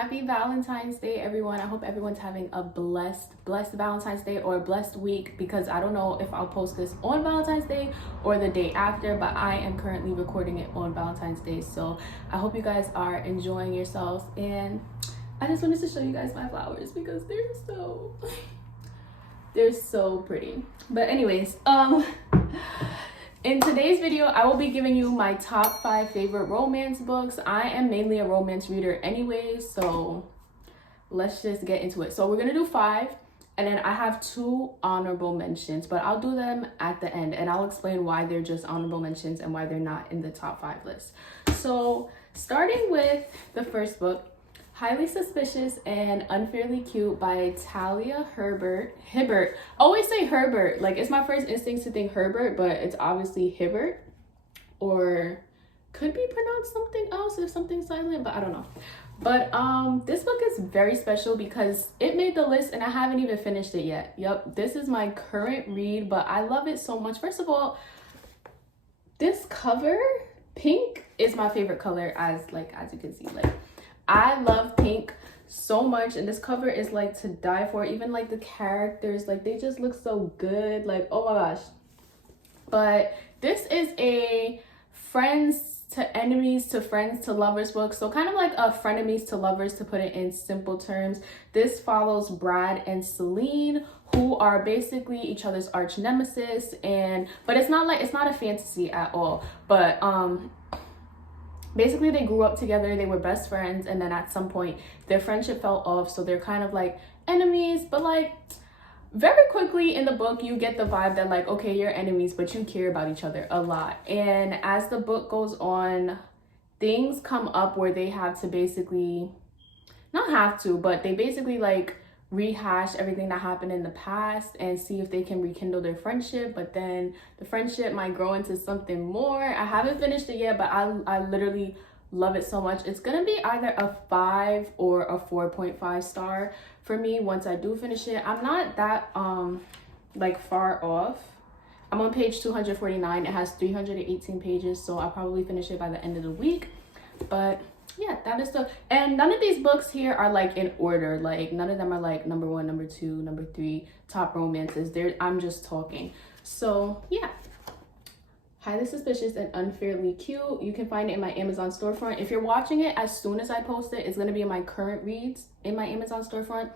Happy Valentine's Day, everyone. I hope everyone's having a blessed Valentine's Day or a blessed week, because I don't know if I'll post this on Valentine's Day or the day after, but I am currently recording it on Valentine's Day. So I hope you guys are enjoying yourselves, and I just wanted to show you guys my flowers because they're so pretty. But anyways, in today's video, I will be giving you my top 5 favorite romance books. I am mainly a romance reader anyway, so let's just get into it. So we're gonna do 5, and then I have 2 honorable mentions, but I'll do them at the end, and I'll explain why they're just honorable mentions and why they're not in the top 5 list. So starting with the first book, Highly Suspicious and Unfairly Cute by Talia Hibbert. Always say Herbert. Like, it's my first instinct to think Herbert, but it's obviously Hibbert, or could be pronounced something else if something's silent, but I don't know. But this book is very special because it made the list and I haven't even finished it yet. Yep, this is my current read, but I love it so much. First of all, this cover, pink, is my favorite color, as you can see. Like, I love pink so much, and this cover is like to die for. Even like the characters, like, they just look so good. Like, oh my gosh. But this is a friends to enemies to friends to lovers book, so kind of like a frenemies to lovers, to put it in simple terms. This follows Brad and Celine, who are basically each other's arch nemesis, but it's not a fantasy at all. But basically, they grew up together, they were best friends, and then at some point their friendship fell off, so they're kind of like enemies. But like, very quickly in the book you get the vibe that, like, okay, you're enemies, but you care about each other a lot. And as the book goes on, things come up where they have to basically, not have to, but they basically like rehash everything that happened in the past and see if they can rekindle their friendship. But then the friendship might grow into something more. I haven't finished it yet, but I literally love it so much. It's gonna be either a 5 or a 4.5 star for me once I do finish it. I'm not that like far off. I'm on page 249. It has 318 pages, so I'll probably finish it by the end of the week. But yeah, that is and none of these books here are like in order. Like, none of them are like number 1, number 2, number 3 top romances. I'm just talking. So yeah, Highly Suspicious and Unfairly Cute. You can find it in my Amazon storefront. If you're watching it as soon as I post it, it's going to be in my current reads in my Amazon storefront.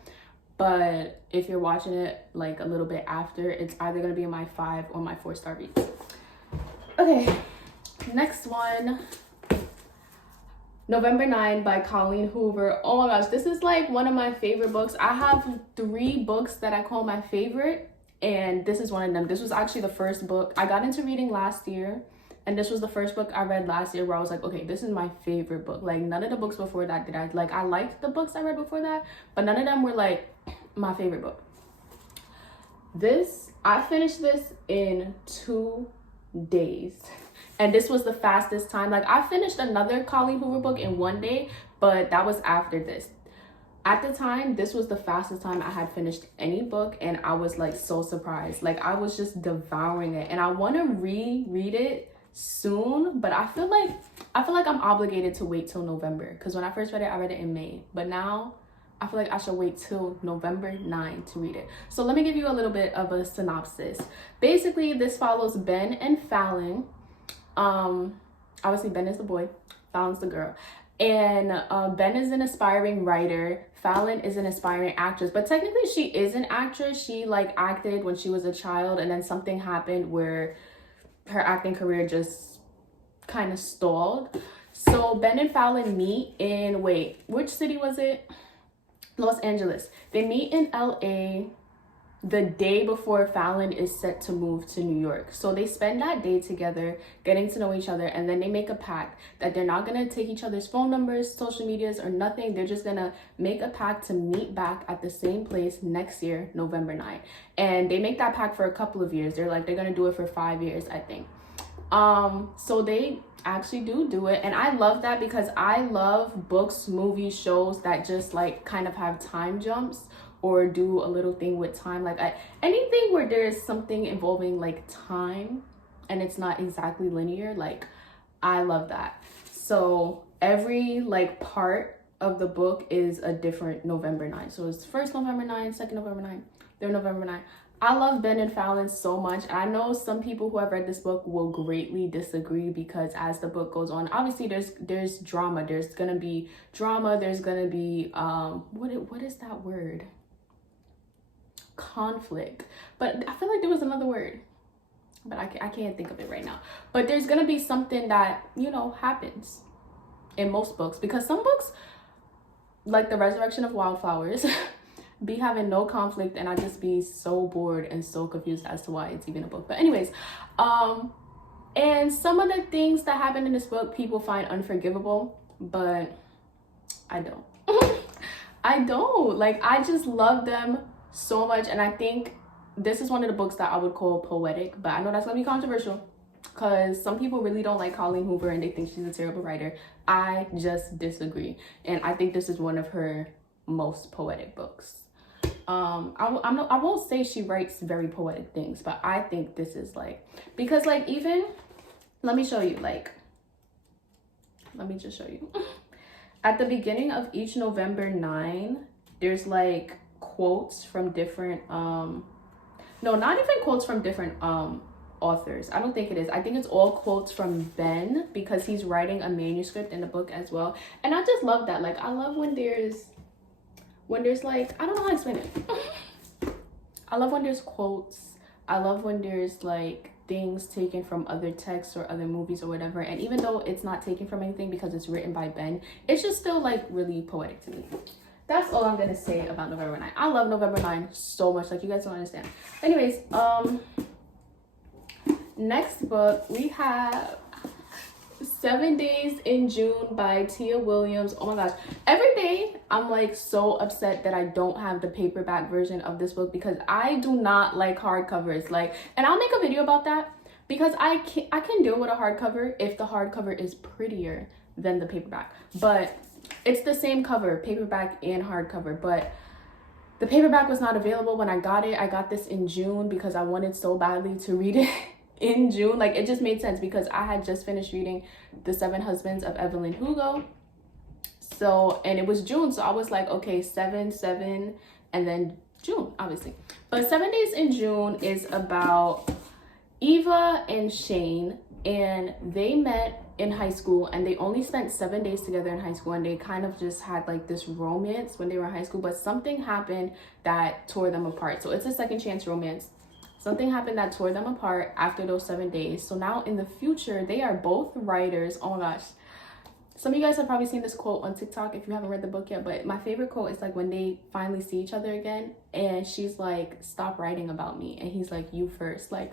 But if you're watching it like a little bit after, it's either going to be in my 5 or my 4-star reads. Okay, next one, November 9 by Colleen Hoover. Oh my gosh, this is like one of my favorite books. I have 3 books that I call my favorite, and this is one of them. This was actually the first book I got into reading last year, and this was the first book I read last year where I was like, okay, this is my favorite book. Like, none of the books before that did I like. I liked the books I read before that, but none of them were like my favorite book. I finished this in 2 days. And this was the fastest time. Like, I finished another Colleen Hoover book in 1 day, but that was after this. At the time, this was the fastest time I had finished any book, and I was like so surprised. Like, I was just devouring it, and I want to reread it soon, but I feel like I'm obligated to wait till November, because when I first read it in May, but now I feel like I should wait till November 9 to read it. So let me give you a little bit of a synopsis. Basically, this follows Ben and Fallon. Obviously Ben is the boy, Fallon's the girl, and Ben is an aspiring writer, Fallon is an aspiring actress, but technically she is an actress. She like acted when she was a child, and then something happened where her acting career just kind of stalled. So Ben and Fallon meet in, which city was it? Los Angeles. They meet in LA the day before Fallon is set to move to New York. So they spend that day together getting to know each other, and then they make a pact that they're not gonna take each other's phone numbers, social medias, or nothing. They're just gonna make a pact to meet back at the same place next year, November 9. And they make that pact for a couple of years. They're gonna do it for 5 years, I think. So they actually do it, and I love that because I love books, movies, shows that just like kind of have time jumps or do a little thing with time. Like, anything where there's something involving like time and it's not exactly linear, like, I love that. So every like part of the book is a different November 9. So it's first November 9, second November 9, third November 9. I love Ben and Fallon so much. I know some people who have read this book will greatly disagree because as the book goes on, obviously there's drama. There's gonna be drama. There's gonna be what is that word? Conflict. But I feel like there was another word, but I can't think of it right now. But there's gonna be something that, you know, happens in most books, because some books, like The Resurrection of Wildflowers, be having no conflict, and I just be so bored and so confused as to why it's even a book. But anyways, and some of the things that happen in this book people find unforgivable, but I don't. I don't. Like, I just love them so much, and I think this is one of the books that I would call poetic, but I know that's gonna be controversial because some people really don't like Colleen Hoover and they think she's a terrible writer. I just disagree, and I think this is one of her most poetic books. I won't say she writes very poetic things, but I think this is like, because like, even, let me show you, like, let me just show you. At the beginning of each November 9, there's like quotes from different, no, not even quotes from different authors. I don't think it is. I think it's all quotes from Ben, because he's writing a manuscript in the book as well. And I just love that. Like, I love when there's like, I don't know how to explain it. I love when there's quotes. I love when there's like things taken from other texts or other movies or whatever. And even though it's not taken from anything because it's written by Ben, it's just still like really poetic to me. That's all I'm gonna say about November 9. I love November 9 so much. Like, you guys don't understand. Anyways, next book we have 7 Days in June by Tia Williams. Oh my gosh, every day I'm like so upset that I don't have the paperback version of this book, because I do not like hardcovers. Like, and I'll make a video about that, because I can deal with a hardcover if the hardcover is prettier than the paperback, but it's the same cover, paperback and hardcover. But the paperback was not available when I got it. I got this in June because I wanted so badly to read it in June. Like, it just made sense because I had just finished reading The Seven Husbands of Evelyn Hugo. So, and it was June, so I was like, okay, 7, and then June, obviously. But 7 Days in June is about Eva and Shane, and they met in high school, and they only spent 7 days together in high school, and they kind of just had like this romance when they were in high school, but something happened that tore them apart. So it's a second chance romance. Something happened that tore them apart after those 7 days. So now in the future, they are both writers. Oh my gosh. Some of you guys have probably seen this quote on TikTok if you haven't read the book yet, but my favorite quote is like when they finally see each other again, and she's like, stop writing about me. And he's like, you first. Like,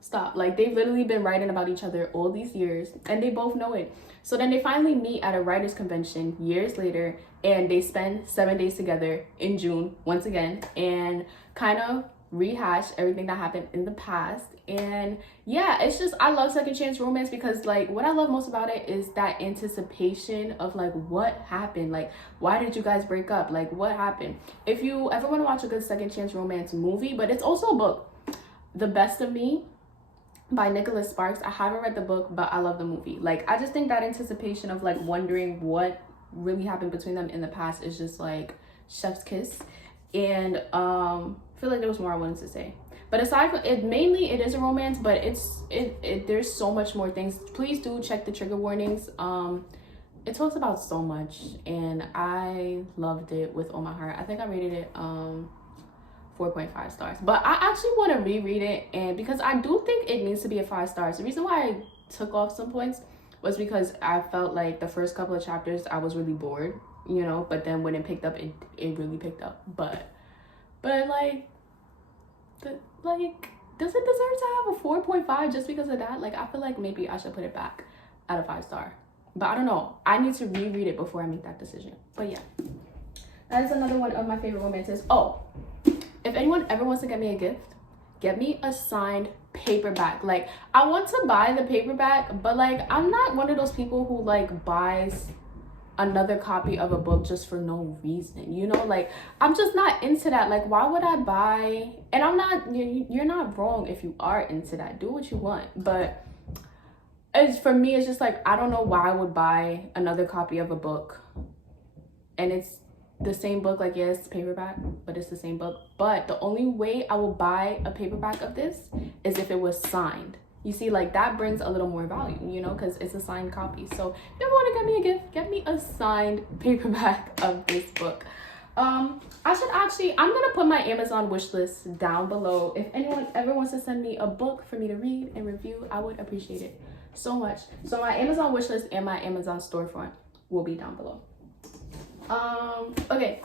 stop. Like, they've literally been writing about each other all these years, and they both know it. So then they finally meet at a writers convention years later, and they spend 7 days together in June once again, and kind of rehash everything that happened in the past. And yeah, it's just, I love second chance romance because like what I love most about it is that anticipation of like what happened, like why did you guys break up, like what happened. If you ever want to watch a good second chance romance movie, but it's also a book, The Best of Me by Nicholas Sparks. I haven't read the book, but I love the movie. Like, I just think that anticipation of like wondering what really happened between them in the past is just like chef's kiss. And I feel like there was more I wanted to say, but aside from it, mainly it is a romance, but there's so much more things. Please do check the trigger warnings. It talks about so much, and I loved it with all my heart. I think I rated it 4.5 stars, but I actually want to reread it, and because I do think it needs to be a 5 stars. The reason why I took off some points was because I felt like the first couple of chapters I was really bored, you know, but then when it picked up, it really picked up. But like does it deserve to have a 4.5 just because of that? Like, I feel like maybe I should put it back at a 5 star, but I don't know. I need to reread it before I make that decision. But yeah, that is another one of my favorite romances. Oh, if anyone ever wants to get me a gift, get me a signed paperback. Like, I want to buy the paperback, but like I'm not one of those people who like buys another copy of a book just for no reason, you know. Like, I'm just not into that. Like, why would I buy? And I'm not, you're not wrong if you are into that, do what you want, but It's, for me, it's just like, I don't know why I would buy another copy of a book and it's the same book. Like, yes, paperback, but it's the same book. But the only way I will buy a paperback of this is if it was signed. You see, like, that brings a little more value, you know, because it's a signed copy. So if you ever want to get me a gift, get me a signed paperback of this book. I should actually, I'm gonna put my Amazon wish list down below. If anyone ever wants to send me a book for me to read and review, I would appreciate it so much. So my Amazon wish list and my Amazon storefront will be down below. Okay,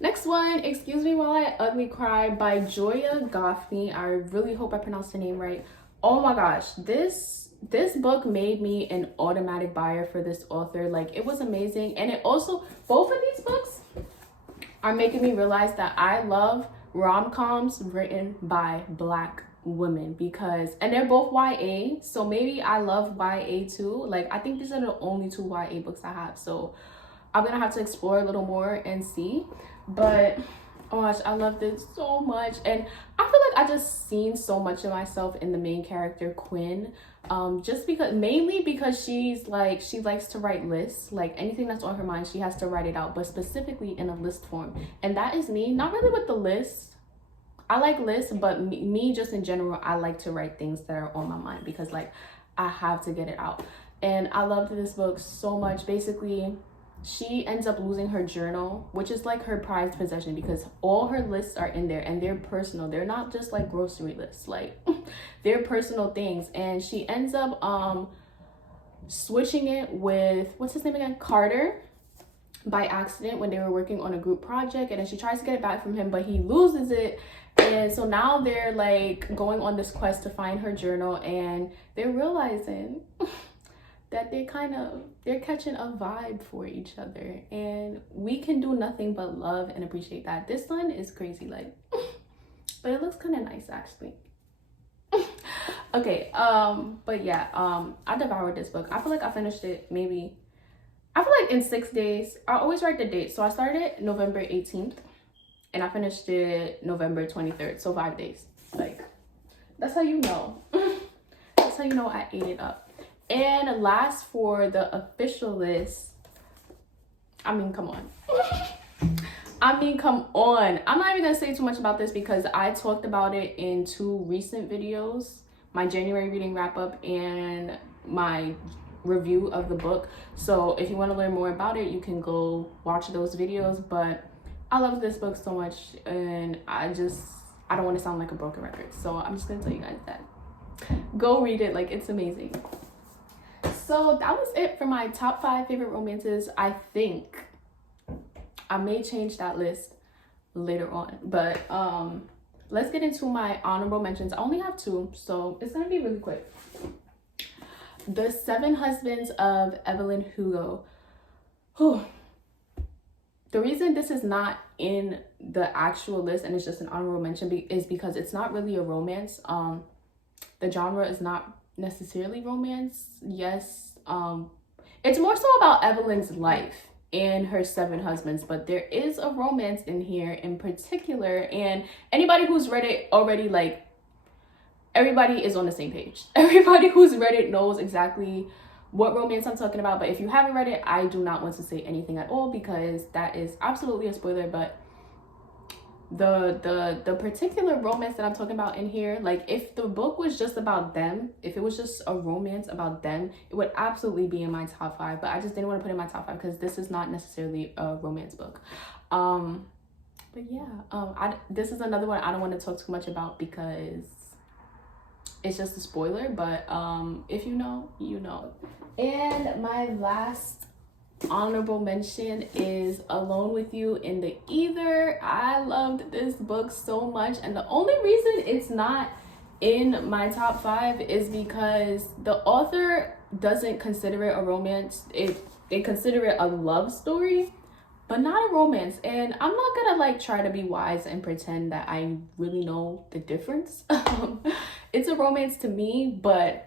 next one, Excuse Me While I Ugly Cry by Joya Goffney. I really hope I pronounced the name right. Oh my gosh, this book made me an automatic buyer for this author. Like, it was amazing. And it also, both of these books are making me realize that I love rom-coms written by Black women, because, and they're both YA, so maybe I love YA too. Like, I think these are the only 2 YA books I have, so I'm gonna have to explore a little more and see. But oh my gosh, I love this so much, and I feel like I just seen so much of myself in the main character, Quinn. Just because, mainly because she's like, she likes to write lists. Like, anything that's on her mind, she has to write it out, but specifically in a list form. And that is me. Not really with the lists. I like lists, but me just in general, I like to write things that are on my mind, because like, I have to get it out. And I loved this book so much. Basically, she ends up losing her journal, which is like her prized possession, because all her lists are in there and they're personal. They're not just like grocery lists, like they're personal things. And she ends up switching it with, what's his name again, Carter, by accident when they were working on a group project. And then she tries to get it back from him, but he loses it. And so now they're like going on this quest to find her journal, and they're realizing that they're catching a vibe for each other, and we can do nothing but love and appreciate that. This one is crazy, like, but it looks kind of nice actually. Okay, but yeah, I devoured this book. I feel like I finished it maybe, I feel like in 6 days. I always write the date, so I started November 18th and I finished it November 23rd, so 5 days. Like, that's how you know. That's how you know I ate it up. And last, for the official list, I mean, come on. Come on. I'm not even gonna say too much about this because I talked about it in 2 recent videos, my January reading wrap up and my review of the book. So if you want to learn more about it, you can go watch those videos. But I love this book so much, and I don't want to sound like a broken record, so I'm just gonna tell you guys that go read it. Like, it's amazing. So that was it for my top 5 favorite romances. I think I may change that list later on, but let's get into my honorable mentions. I only have 2, so it's gonna be really quick. The 7 Husbands of Evelyn Hugo. Whew. The reason this is not in the actual list and it's just an honorable mention is because it's not really a romance. The genre is not necessarily romance. Yes, it's more so about Evelyn's life and her 7 husbands, but there is a romance in here in particular, and anybody who's read it already, like, everybody is on the same page. Everybody who's read it knows exactly what romance I'm talking about. But if you haven't read it, I do not want to say anything at all because that is absolutely a spoiler. But the particular romance that I'm talking about in here, like, if the book was just about them, if it was just a romance about them, it would absolutely be in my top 5. But I just didn't want to put it in my top 5 because this is not necessarily a romance book. But yeah, this is another one I don't want to talk too much about because it's just a spoiler. But if you know, you know. And my last honorable mention is Alone with You in the Ether. I loved this book so much, and the only reason it's not in my top 5 is because the author doesn't consider it a romance. They consider it a love story, but not a romance. And I'm not gonna like try to be wise and pretend that I really know the difference. It's a romance to me, but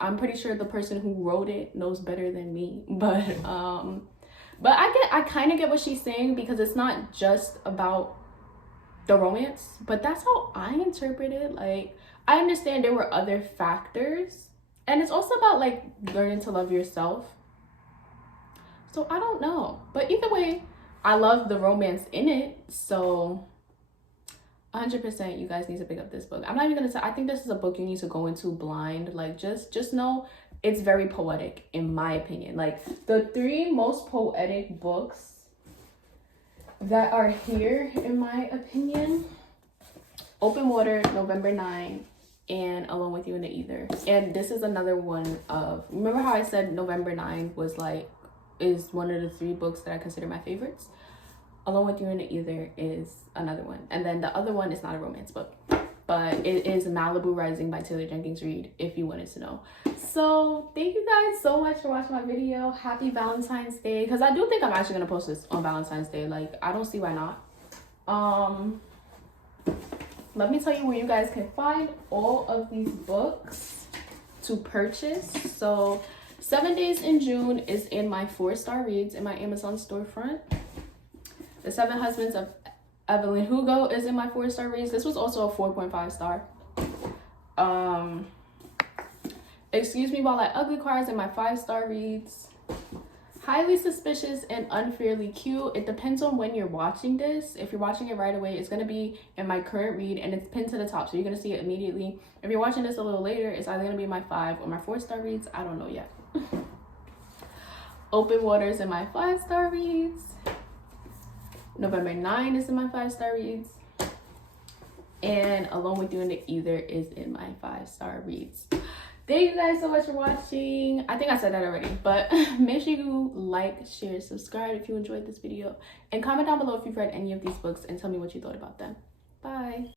I'm pretty sure the person who wrote it knows better than me. But I kind of get what she's saying, because it's not just about the romance, but that's how I interpret it. Like, I understand there were other factors And it's also about like learning to love yourself. So I don't know, but either way, I love the romance in it. So 100% you guys need to pick up this book. I'm not even gonna say, I think this is a book you need to go into blind. Like just know it's very poetic in my opinion. Like the 3 most poetic books that are here in my opinion: Open Water, November 9, and Alone with You in the Ether. And this is another one of, remember how I said November 9 was like, is one of the 3 books that I consider my favorites? Alone with You in the Ether is another one. And then the other one is not a romance book, but it is Malibu Rising by Taylor Jenkins Reid, if you wanted to know. So thank you guys so much for watching my video. Happy Valentine's Day, because I do think I'm actually gonna post this on Valentine's Day. Like, I don't see why not. Let me tell you where you guys can find all of these books to purchase. So 7 Days in June is in my 4-star reads in my Amazon storefront. The 7 Husbands of Evelyn Hugo is in my 4-star reads. This was also a 4.5 star. Excuse Me While I Ugly Cry is in my 5-star reads. Highly Suspicious and Unfairly Cute. It depends on when you're watching this. If you're watching it right away, it's going to be in my current read and it's pinned to the top, so you're going to see it immediately. If you're watching this a little later, it's either going to be my 5 or my 4-star reads. I don't know yet. Open Water is in my 5-star reads. November 9 is in my 5-star reads. And Alone with You in the Ether is in my 5-star reads. Thank you guys so much for watching. I think I said that already, but make sure you like, share, subscribe if you enjoyed this video, and comment down below if you've read any of these books and tell me what you thought about them. Bye.